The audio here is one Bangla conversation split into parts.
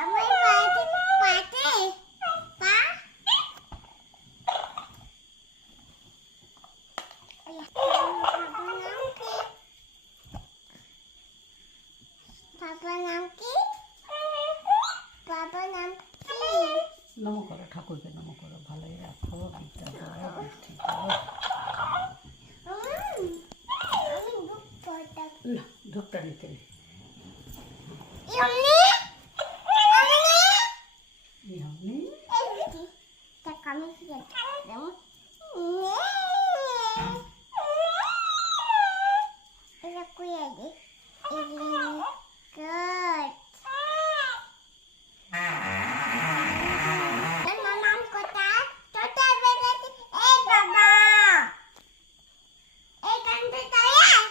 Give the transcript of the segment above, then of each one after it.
আমার বাড়িতে পাতে পা পাপা নাম কি? পাপা নাম কি? নমো করো, ঠাকুরকে নমো করো, ভালোই রাখো, বিদ্যা দাও, বুদ্ধি দাও। আমি বুক পড়তা না, ধূপটা নিতে নেই। এমনি এমনি এমনি তা কামি করে দাও এটা কুইয়া দে এগুলো গুড নাম কথা ছোট বেলাতে এই বাবা এই গানটা তাই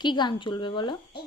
কি গান চলবে বলো? এই